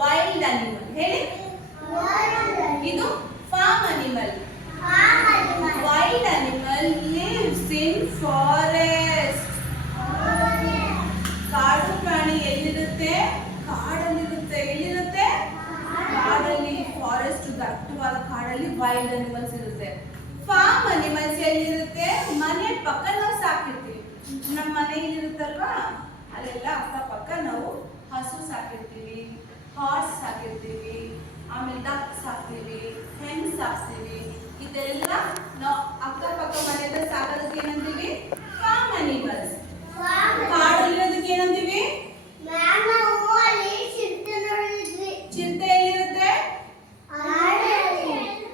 Wild animal. ಹೇಳಿ. ಇದು farm animal. Wild animal lives in forest. ಕಾಡು ಪ್ರಾಣಿ ಎಲ್ಲಿರುತ್ತೆ? ಕಾಡಲ್ಲಿರುತ್ತೆ. ಎಲ್ಲಿರುತ್ತೆ? ಕಾಡಲ್ಲಿ. ಫಾರೆಸ್ಟ್ ದಟ್ಟವಾದ ಕಾಡಲ್ಲಿ ವೈಲ್ಡ್ ಅನಿಮಲ್ಸ್ ಇರುತ್ತೆ. ಫಾರ್ಮ್ ಅನಿಮಲ್ಸ್ ಎಲ್ಲಿರುತ್ತೆ? ಮನೆ ಪಕ್ಕ ನಾವು ಸಾಕಿರ್ತೀವಿ. ನಮ್ಮ ಮನೆಯಲ್ಲಿರುತ್ತಲ್ವಾ ಅಲ್ಲೆಲ್ಲ ಅಕ್ಕಪಕ್ಕ ನಾವು ಹಸು ಸಾಕಿರ್ತೀವಿ, ಹಾರ್ಸ್ ಸಾಕಿರ್ತೀವಿ, ಆಮೇಲೆ ಡಕ್ ಸಾಕ್ತೀವಿ, ಹೆಣ್ ಸಾಕ್ತೀವಿ. ಇದೆಲ್ಲ ನಾವು ಅಕ್ಕಪಕ್ಕ ಮನೆಯಿಂದ ಸಾಕೋದಕ್ಕೆ ಏನಂತೀವಿ? Form animals. ಕಾಡಲ್ಲಿರೋದಕ್ಕೆ ಏನಂತೀವಿ? ಚಿರತೆ ಎಲ್ಲಿರುತ್ತೆ?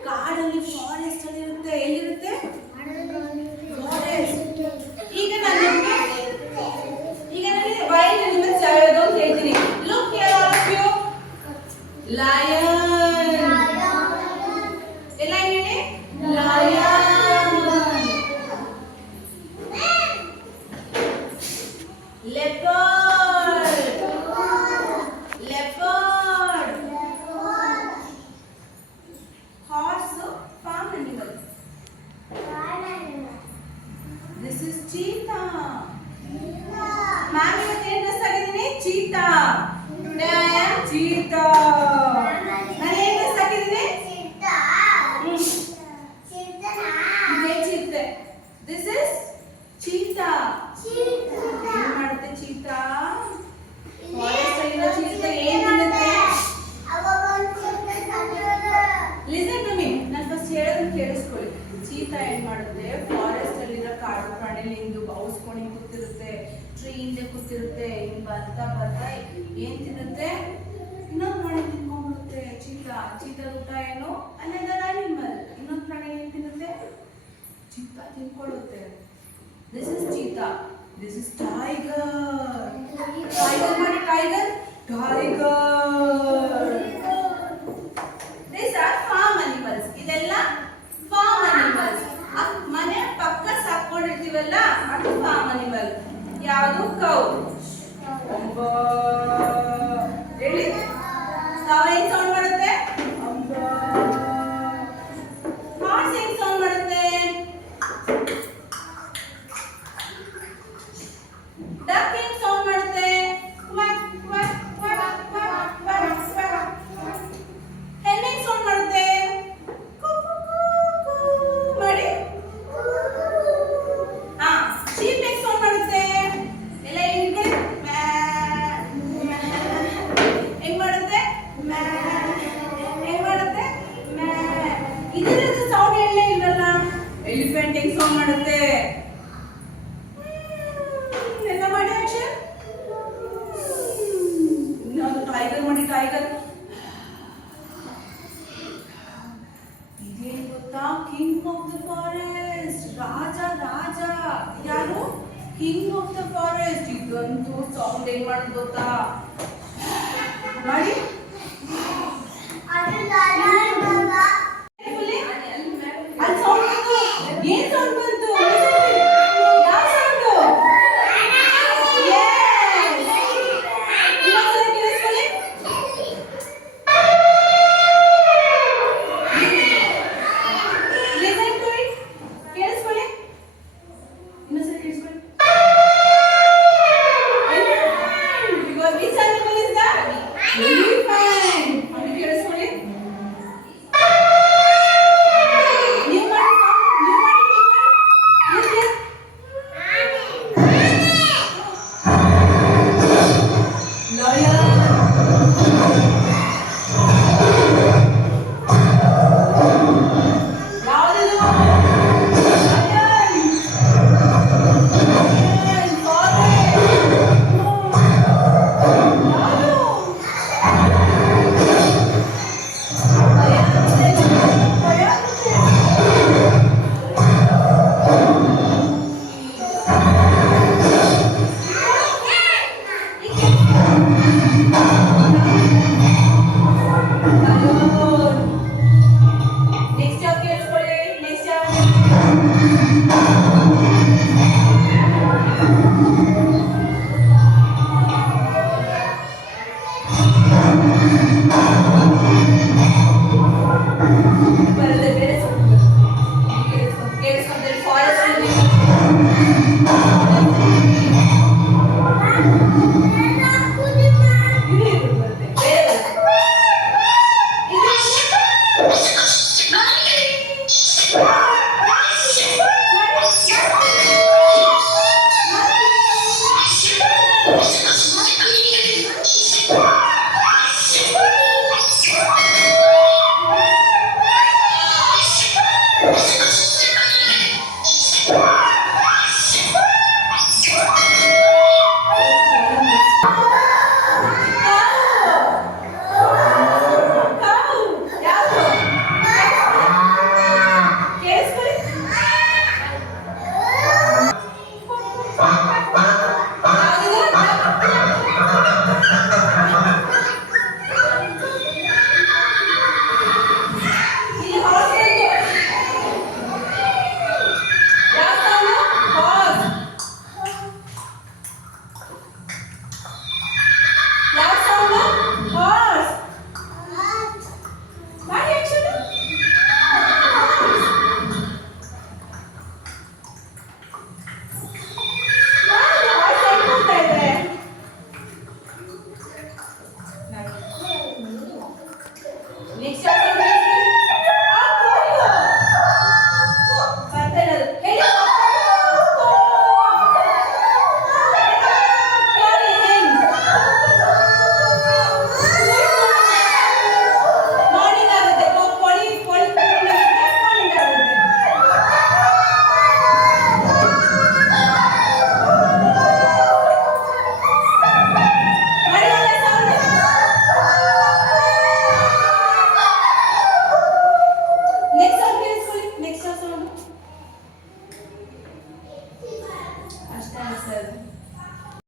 ಕಾಡಲ್ಲಿ. ಫಾರೆಸ್ಟ್ ಅಲ್ಲಿ ಇರುತ್ತೆ. ಎಲ್ಲಿರುತ್ತೆ? ಫಾರೆಸ್ಟ್. ಈಗ ನಾನು ವೈಲ್ಡ್ ಅನಿಮಲ್ಸ್ ಯಾವ್ಯಾವುದು ಅಂತ ಹೇಳ್ತೀನಿ. Look here all of you. Lion. ಎಲ್ಲ ಹೇಳಿ. Lion. Leopard. Leopard. Horse farm animal. This is cheetah. Ma'am ಇವತ್ತು ಏನು ಡ್ರೆಸ್ ಹಾಕಿದ್ದೀನಿ? Cheetah. Today I am cheetah. ನಾನು ಏನು ಡ್ರೆಸ್ ಹಾಕಿದ್ದೀನಿ? ಇದೇ ಚೀತೆ. This is cheetah. ಏನು ಮಾಡುತ್ತೆ ಚೀತಾ? ಫಾರೆಸ್ಟ್ ಅಲ್ಲಿರೋ ಚೀತಾ ಏನು ಮಾಡುತ್ತೆ? Listen to me. ನಾನು ಫಸ್ಟ್ ಹೇಳೋದನ್ನ ಕೇಳಿಸ್ಕೊಳ್ಳಿ. ಚೀತಾ ಏನ್ ಮಾಡುತ್ತೆ? ಫಾರೆಸ್ಟ್ ಅಲ್ಲಿರೋ ಕಾಡು ಪ್ರಾಣಿಲಿ ಹಿಂದು ಬೌಸ್ಕೊಂಡು ಕೂತಿರುತ್ತೆ. ಟ್ರೀ ಹಿಂದೆ ಕೂತಿರುತ್ತೆ. ಹಿಂಗ್ ಬರ್ತಾ ಬರ್ತಾ ಏನ್ ತಿನ್ನುತ್ತೆ? ಇನ್ನೊಂದು ಪ್ರಾಣಿ ತಿನ್ಕೊಂಡ್ಬಿಡುತ್ತೆ. ಚೀತಾ. ಚೀತಾ ಊಟ ಏನು? Another animal. ಇನ್ನೊಂದು ಪ್ರಾಣಿ ಏನ್ ತಿನ್ನುತ್ತೆ? ಚೀತಾ ತಿನ್ಕೊಳ್ಳುತ್ತೆ. This is cheetah. This is tiger. Tiger ಮಾಡಿ. Tiger. Tiger. These are farm animals. ಇದೆಲ್ಲ farm animals. ಮನೆ ಪಕ್ಕ ಸಾಕೊಂಡಿರ್ತೀವಲ್ಲ ಅದು farm animal. ಯಾವುದು? ಕೌ. ಹೇಳಿ. ಕೌ ಏನ್ ಸೌಂಡ್ ಮಾಡುತ್ತೆ? ಹಾರ್ಸ್ ಏನ್ ಸೌಂಡ್ ಮಾಡುತ್ತೆ? ಡಕ್ ಏನ್ ಸೌಂಡ್ ಮಾಡುತ್ತೆ? Quack quack quack quack quack quack. ಹೆಣ್ಣು ಏನ್ ಸೌಂಡ್ ಮಾಡುತ್ತೆ? ಕು ಕು ಕು ಕು ಮಾಡಿ. ಹಾ. ಶೀಪ್ ಏನ್ ಸೌಂಡ್ ಮಾಡುತ್ತೆ? ಎಲ್ಲ ಏನಿದೆ? ಹೆಂಗ್ ಮಾಡುತ್ತೆ? ಹೆಂಗ್ ಮಾಡುತ್ತೆ? ಇದರ ಸೌಂಡ್ ಹೇಳಲೇ ಇಲ್ವಲ್ಲ. ಎಲಿಫೆಂಟ್ ಹೆಂಗ್ ಸೌಂಡ್ ಮಾಡುತ್ತೆ? ಎಲ್ಲ ಮಾಡಿ ಆಕ್ಷನ್. ಇನ್ನೊಂದು ಟೈಗರ್ ಮಾಡಿ. ಟೈಗರ್. ಇದೇನು ಗೊತ್ತಾ? King of the forest. ರಾಜ. ರಾಜ ಯಾರು? King of the forest. ಇದಂತೂ ಸೌಂಡ್ ಏನ್ ಮಾಡೋದು ಗೊತ್ತಾ? ಮಾಡಿ. ಅಲ್ಲಿ ಸೌಂಡ್ ಬಂತು. ಏನ್ ಸೌಂಡ್ ಬಂತು? ಯಾವ ಸೌಂಡು? ಇನ್ನೊಂದ್ಸರಿ ಕೇಳಿಸ್ಕೊಳ್ಳಿ. Listen to it. ಕೇಳಿಸ್ಕೊಳ್ಳಿ. ಇನ್ನೊಂದ್ಸರಿ ಕೇಳಿಸ್ಕೊಳ್ಳಿ. Which animal is that? Elephant. ಅದು ಕೇಳಿಸ್ಕೊಳ್ಳಿ. ನೀವು ಮಾಡಿ. ನೀವು ಮಾಡಿ. Lion. ಯಾವ್ದಿದು? Lion. ಬರುತ್ತೆ.